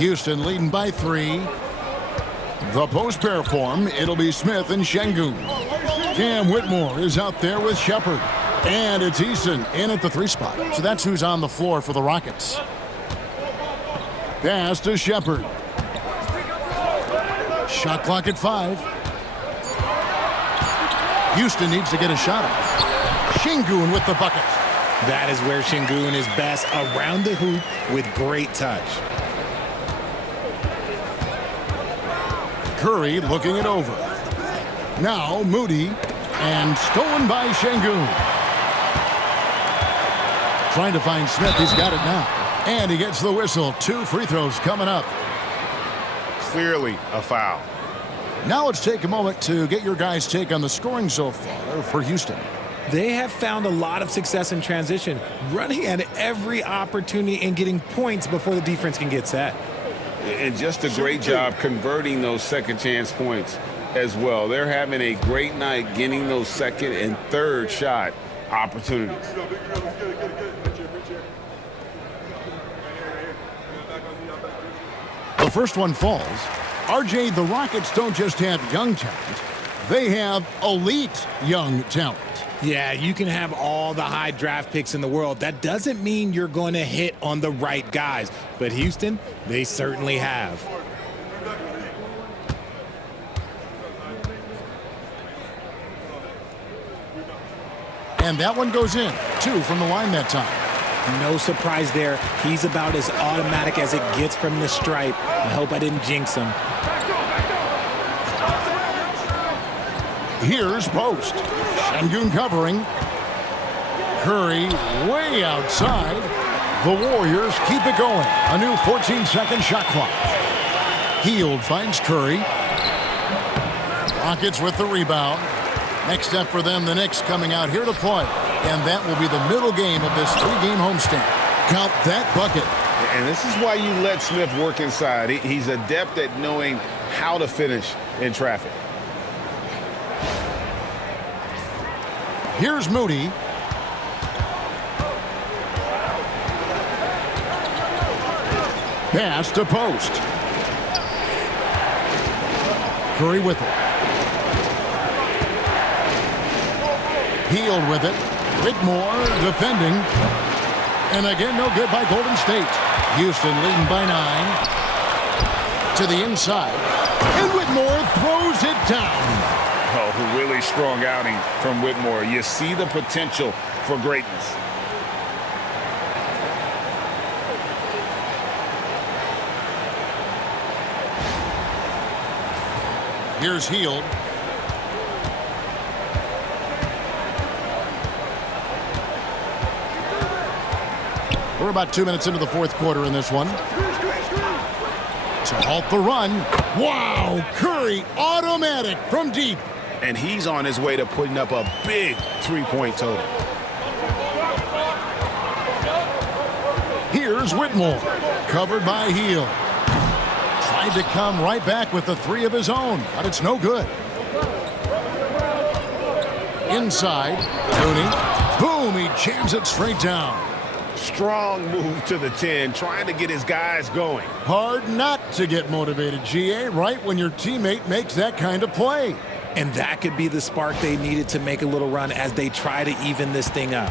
Houston leading by 3. The post pair form, it'll be Smith and Şengün. Cam Whitmore is out there with Shepard. And it's Eason in at the 3 spot. So that's who's on the floor for the Rockets. Pass to Shepard. Shot clock at 5. Houston needs to get a shot off. Şengün with the bucket. That is where Şengün is best, around the hoop with great touch. Curry looking it over. Now Moody, and stolen by Şengün. Trying to find Smith. He's got it now. And he gets the whistle. 2 free throws coming up. Clearly a foul. Now let's take a moment to get your guys' take on the scoring so far for Houston. They have found a lot of success in transition, running at every opportunity and getting points before the defense can get set. And just a great job converting those second chance points as well. They're having a great night getting those second and third shot opportunities. The first one falls. RJ, the Rockets don't just have young talent. They have elite young talent. Yeah, you can have all the high draft picks in the world. That doesn't mean you're going to hit on the right guys. But Houston, they certainly have. And that one goes in. 2 from the line that time. No surprise there. He's about as automatic as it gets from the stripe. I hope I didn't jinx him. Here's post. Şengün covering. Curry way outside. The Warriors keep it going. A new 14-second shot clock. Hield finds Curry. Rockets with the rebound. Next step for them, the Knicks coming out here to play. And that will be the middle game of this 3-game homestand. Count that bucket. And this is why you let Smith work inside. He's adept at knowing how to finish in traffic. Here's Moody. Pass to post. Curry with it. Hield with it. Whitmore defending. And again, no good by Golden State. Houston leading by 9. To the inside. And Whitmore throws it down. Oh, really strong outing from Whitmore. You see the potential for greatness. Here's Hield. We're about 2 minutes into the fourth quarter in this one. To halt the run. Wow! Curry automatic from deep. And he's on his way to putting up a big 3-point total. Here's Whitmore. Covered by Hield. Tried to come right back with the 3 of his own, but it's no good. Inside. Rooney. Boom! He jams it straight down. Strong move to the 10, trying to get his guys going. Hard not to get motivated, GA, right when your teammate makes that kind of play. And that could be the spark they needed to make a little run as they try to even this thing up.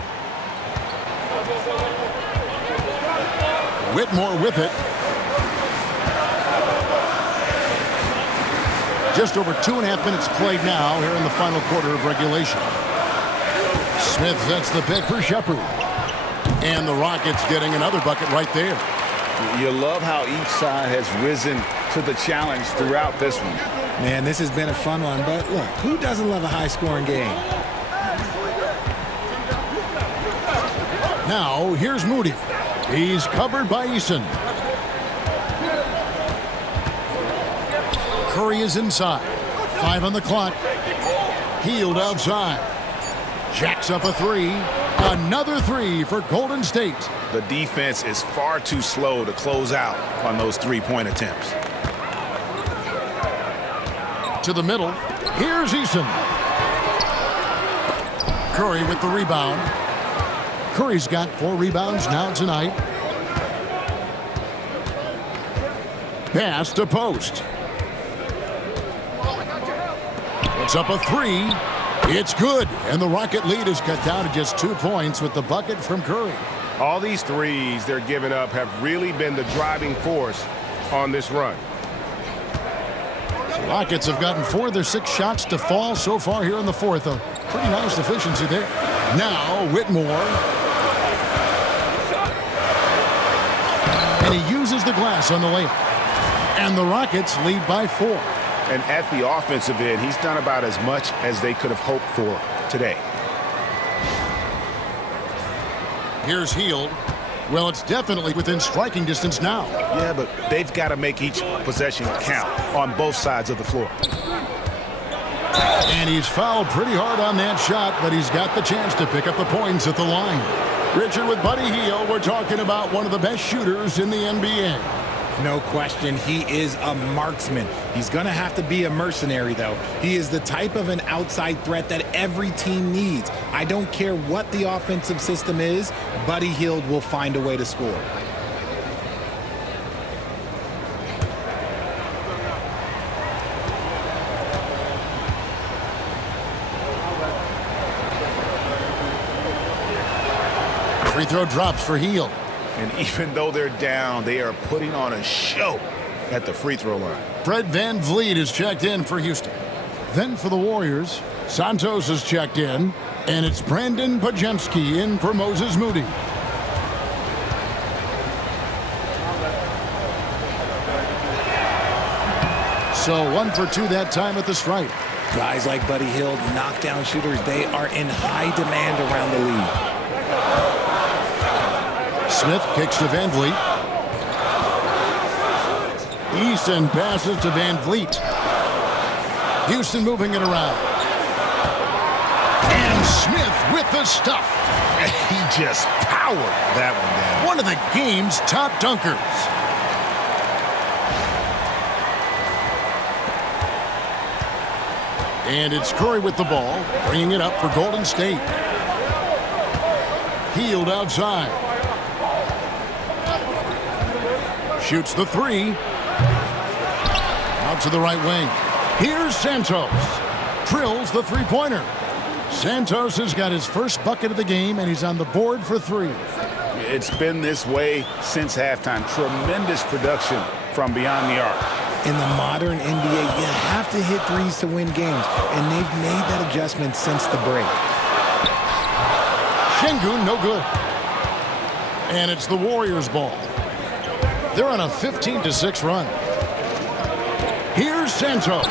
Whitmore with it. Just over 2.5 minutes played now here in the final quarter of regulation. Smith sets the pick for Shepard. And the Rockets getting another bucket right there. You love how each side has risen to the challenge throughout this one. Man, this has been a fun one, but look, who doesn't love a high-scoring game? Now, here's Moody. He's covered by Eason. Curry is inside. 5 on the clock. Hield outside. Jacks up a 3. Another 3 for Golden State. The defense is far too slow to close out on those 3-point attempts. To the middle. Here's Eason. Curry with the rebound. Curry's got 4 rebounds now tonight. Pass to post. It's up a three. It's good. And the Rocket lead is cut down to just 2 points with the bucket from Curry. All these threes they're giving up have really been the driving force on this run. The Rockets have gotten 4 of their 6 shots to fall so far here in the fourth. A pretty nice efficiency there. Now Whitmore. And he uses the glass on the layup. And the Rockets lead by 4. And at the offensive end, he's done about as much as they could have hoped for today. Here's Hield. Well, it's definitely within striking distance now. Yeah, but they've got to make each possession count on both sides of the floor. And he's fouled pretty hard on that shot, but he's got the chance to pick up the points at the line. Richard, with Buddy Hield, we're talking about one of the best shooters in the NBA. No question, he is a marksman. He's going to have to be a mercenary, though. He is the type of an outside threat that every team needs. I don't care what the offensive system is, Buddy Hield will find a way to score. Free throw drops for Hield. And even though they're down, they are putting on a show at the free throw line. Fred VanVleet is checked in for Houston. Then for the Warriors, Santos is checked in, and it's Brandon Pajemski in for Moses Moody. So 1 for 2 that time at the stripe. Guys like Buddy Hield, knockdown shooters, they are in high demand around the league. Smith kicks to VanVleet. Eason passes to VanVleet. Houston moving it around. And Smith with the stuff. He just powered that one down. One of the game's top dunkers. And it's Curry with the ball, bringing it up for Golden State. Hield outside. Shoots the three. Out to the right wing. Here's Santos. Drills the three-pointer. Santos has got his first bucket of the game, and he's on the board for 3. It's been this way since halftime. Tremendous production from beyond the arc. In the modern NBA, you have to hit threes to win games, and they've made that adjustment since the break. Şengün, no good. And it's the Warriors' ball. They're on a 15-6 run. Here's Santos.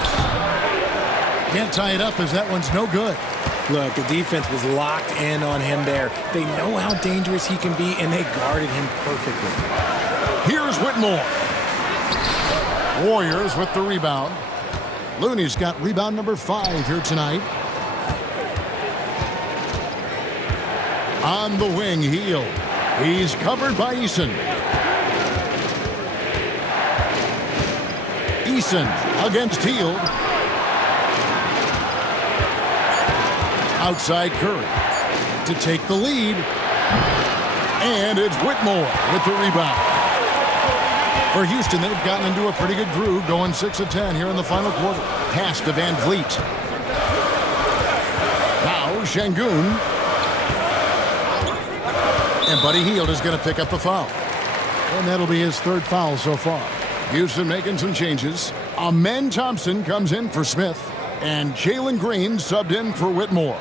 Can't tie it up as that one's no good. Look, the defense was locked in on him there. They know how dangerous he can be, and they guarded him perfectly. Here's Whitmore. Warriors with the rebound. Looney's got rebound number 5 here tonight. On the wing, Hield. He's covered by Eason. Eason against Hield. Outside Curry to take the lead. And it's Whitmore with the rebound. For Houston, they've gotten into a pretty good groove, going 6 of 10 here in the final quarter. Pass to VanVleet. Now Şengün. And Buddy Hield is going to pick up the foul. And that'll be his 3rd foul so far. Houston making some changes. Amen Thompson comes in for Smith. And Jalen Green subbed in for Whitmore.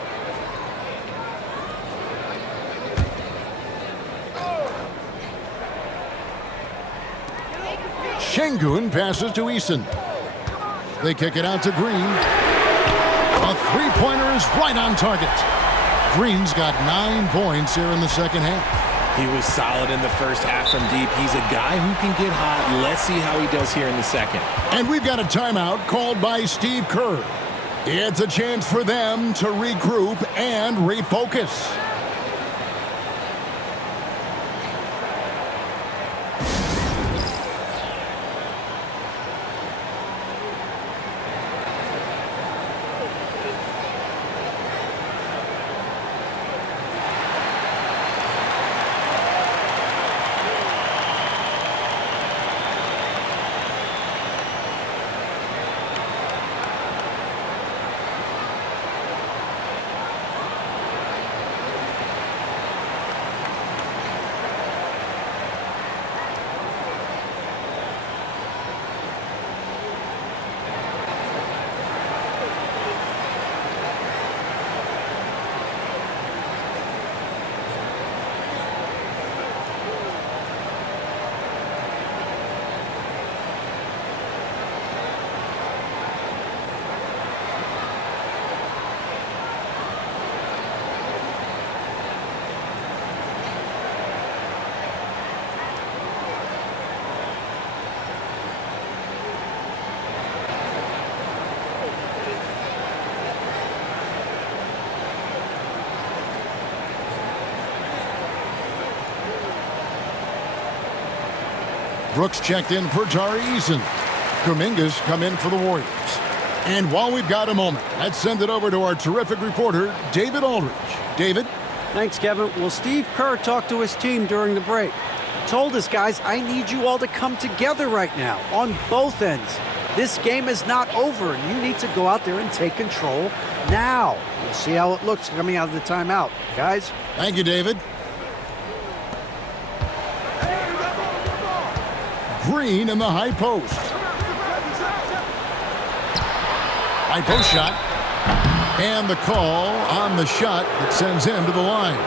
Şengün passes to Eason. They kick it out to Green. A three-pointer is right on target. Green's got 9 points here in the second half. He was solid in the first half from deep. He's a guy who can get hot. Let's see how he does here in the second. And we've got a timeout called by Steve Kerr. It's a chance for them to regroup and refocus. Brooks checked in for Tari Eason. Kuminga's come in for the Warriors. And while we've got a moment, let's send it over to our terrific reporter, David Aldridge. David? Thanks, Kevin. Well, Steve Kerr talked to his team during the break. Told us, guys, I need you all to come together right now on both ends. This game is not over, and you need to go out there and take control now. We'll see how it looks coming out of the timeout. Guys? Thank you, David. Green in the high post. High post shot. And the call on the shot that sends him to the line.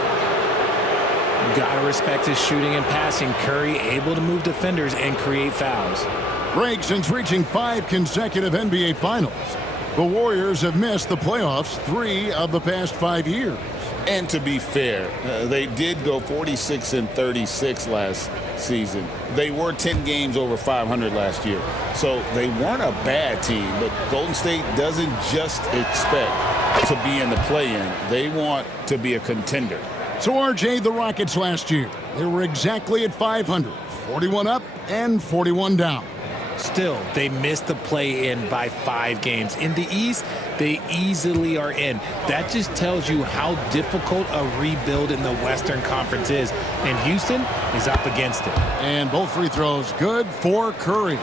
Gotta respect his shooting and passing. Curry able to move defenders and create fouls. Greg, since reaching 5 consecutive NBA Finals, the Warriors have missed the playoffs 3 of the past 5 years. And to be fair, they did go 46-36 last season. They were 10 games over 500 last year. So they weren't a bad team, but Golden State doesn't just expect to be in the play-in. They want to be a contender. So, RJ, the Rockets last year, they were exactly at 500, 41 up and 41 down. Still, they missed the play-in by 5 games. In the East, they easily are in. That just tells you how difficult a rebuild in the Western Conference is. And Houston is up against it. And both free throws good for Curry.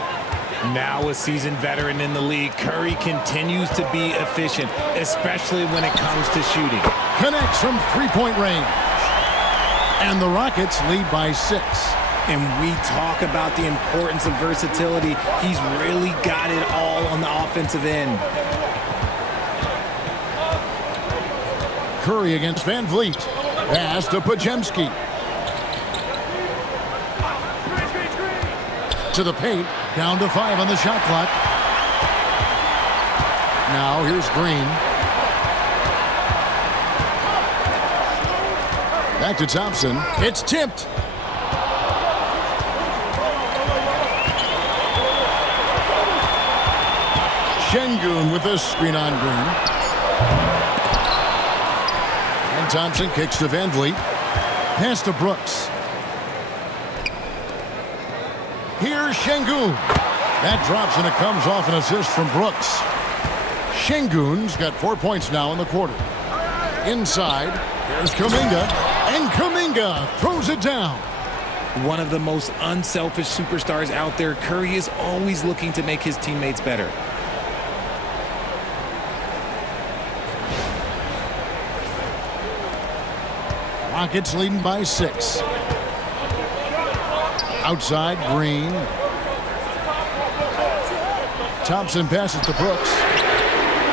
Now a seasoned veteran in the league, Curry continues to be efficient, especially when it comes to shooting. Connects from three-point range. And the Rockets lead by 6. And we talk about the importance of versatility. He's really got it all on the offensive end. Curry against Van Vliet. Pass to Podziemski. To the paint. Down to 5 on the shot clock. Now here's Green. Back to Thompson. It's tipped. Şengün with a screen on Green. And Thompson kicks to Van Vliet. Pass to Brooks. Here's Şengün. That drops and it comes off an assist from Brooks. Şengün's got 4 points now in the quarter. Inside, here's Kuminga. And Kuminga throws it down. One of the most unselfish superstars out there, Curry is always looking to make his teammates better. Rockets leading by 6. Outside, Green. Thompson passes to Brooks.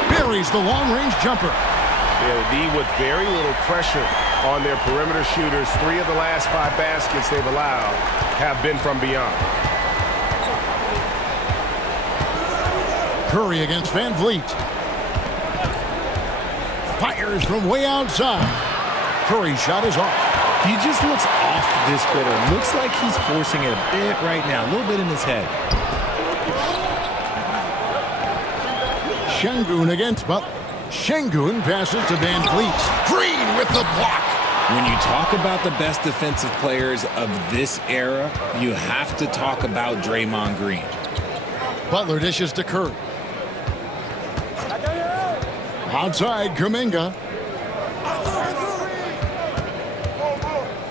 Buries the long-range jumper. Yeah, the D with very little pressure on their perimeter shooters. 3 of the last 5 baskets they've allowed have been from beyond. Curry against Van Vliet. Fires from way outside. Curry's shot is off. He just looks off this quarter. Looks like he's forcing it a bit right now. A little bit in his head. Şengün against Butler. Şengün passes to Van Vliet. Green with the block. When you talk about the best defensive players of this era, you have to talk about Draymond Green. Butler dishes to Curry. Outside, Kuminga.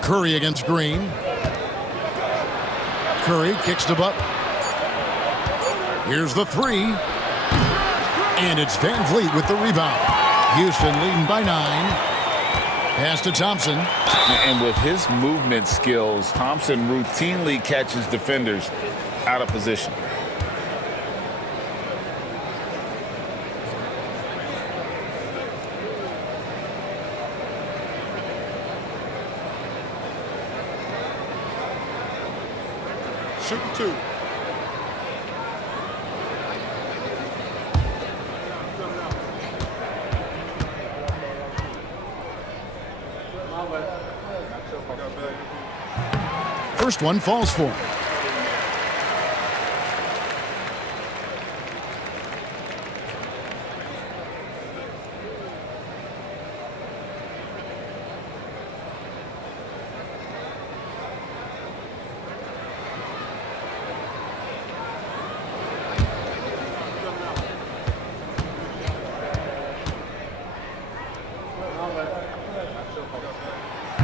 Curry against Green. Curry kicks to Butler. Here's the 3. And it's Van Vliet with the rebound. Houston leading by 9. Pass to Thompson. And with his movement skills, Thompson routinely catches defenders out of position. Shooting 2. First one falls for him.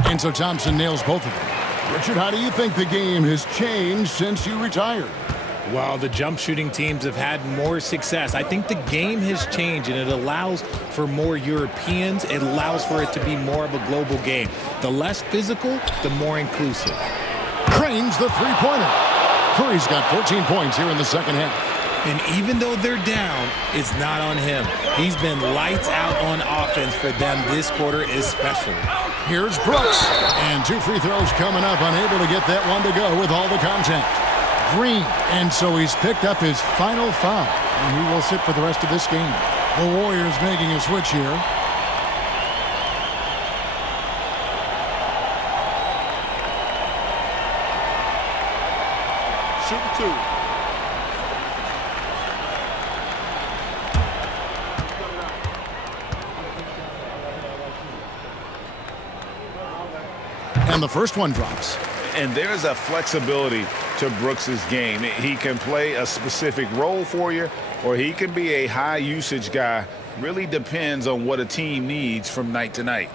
And so Thompson nails both of them. Richard, how do you think the game has changed since you retired? Well, the jump shooting teams have had more success. I think the game has changed, and it allows for more Europeans. It allows for it to be more of a global game. The less physical, the more inclusive. Cranes the three-pointer. Curry's got 14 points here in the second half. And even though they're down, it's not on him. He's been lights out on offense for them this quarter especially. Here's Brooks. And 2 free throws coming up, unable to get that one to go with all the contact. Green, and so he's picked up his final foul, and he will sit for the rest of this game. The Warriors making a switch here. Shooting 2. And the first one drops. And there's a flexibility to Brooks's game. He can play a specific role for you, or he can be a high-usage guy. Really depends on what a team needs from night to night.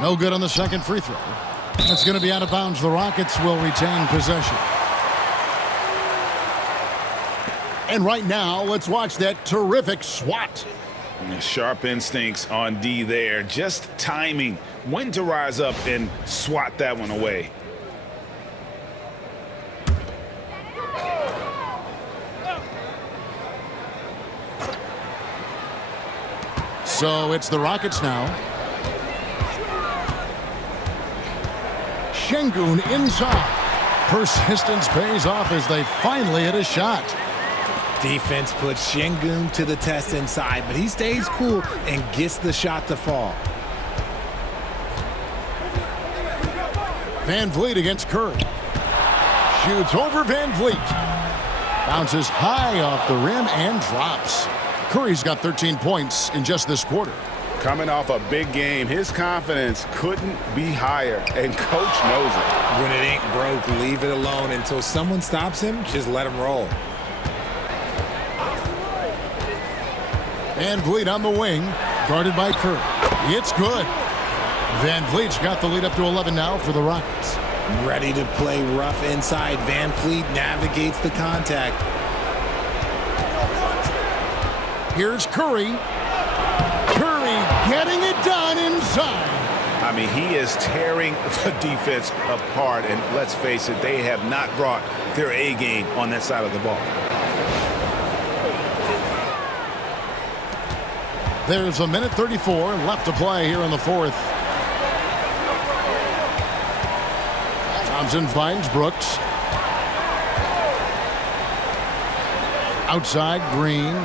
No good on the second free throw. That's going to be out of bounds. The Rockets will retain possession. And right now, let's watch that terrific swat. Sharp instincts on D there. Just timing when to rise up and swat that one away. So it's the Rockets now. Şengün inside. Persistence pays off as they finally hit a shot. Defense puts Şengün to the test inside, but he stays cool and gets the shot to fall. Van Vliet against Curry. Shoots over Van Vliet. Bounces high off the rim and drops. Curry's got 13 points in just this quarter. Coming off a big game, his confidence couldn't be higher, and coach knows it. When it ain't broke, leave it alone until someone stops him. Just let him roll. Van Vliet on the wing, guarded by Curry. It's good. Van Vliet's got the lead up to 11 now for the Rockets. Ready to play rough inside. Van Vliet navigates the contact. Here's Curry. Curry getting it done inside. I mean, he is tearing the defense apart, and let's face it, they have not brought their A game on that side of the ball. There's a minute 34 left to play here in the fourth. Thompson finds Brooks. Outside, Green.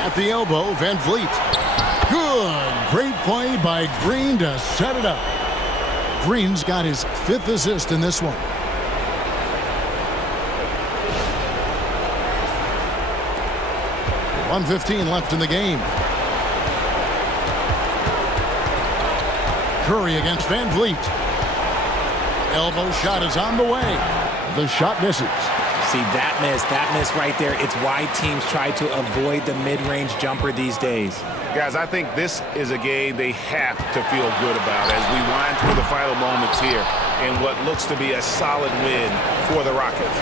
At the elbow, Van Vliet. Good. Great play by Green to set it up. Green's got his 5th assist in this one. .115 left in the game. Curry against Van Vliet. Elbow shot is on the way. The shot misses. See, that miss right there. It's why teams try to avoid the mid-range jumper these days. Guys, I think this is a game they have to feel good about as we wind through the final moments here in what looks to be a solid win for the Rockets.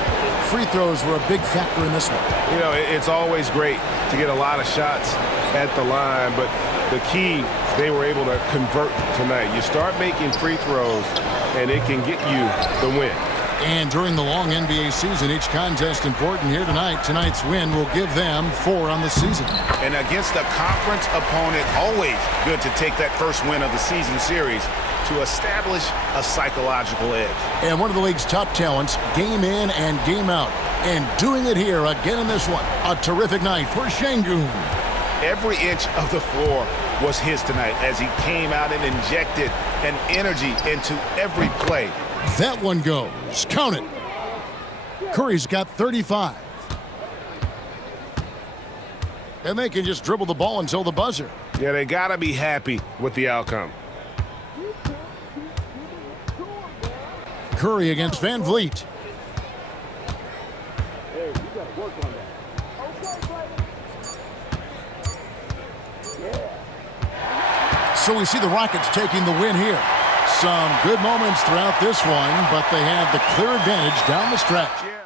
Free throws were a big factor in this one. You know, it's always great to get a lot of shots at the line, but the key, they were able to convert tonight. You start making free throws, and it can get you the win. And during the long NBA season, each contest important here tonight. Tonight's win will give them 4 on the season. And against a conference opponent, always good to take that first win of the season series to establish a psychological edge. And one of the league's top talents, game in and game out. And doing it here again in this one. A terrific night for Şengün. Every inch of the floor was his tonight as he came out and injected an energy into every play. That one goes. Count it. Curry's got 35. And they can just dribble the ball until the buzzer. Yeah, they got to be happy with the outcome. Curry against Van Vliet. So we see the Rockets taking the win here. Some good moments throughout this one, but they have the clear advantage down the stretch. Yeah.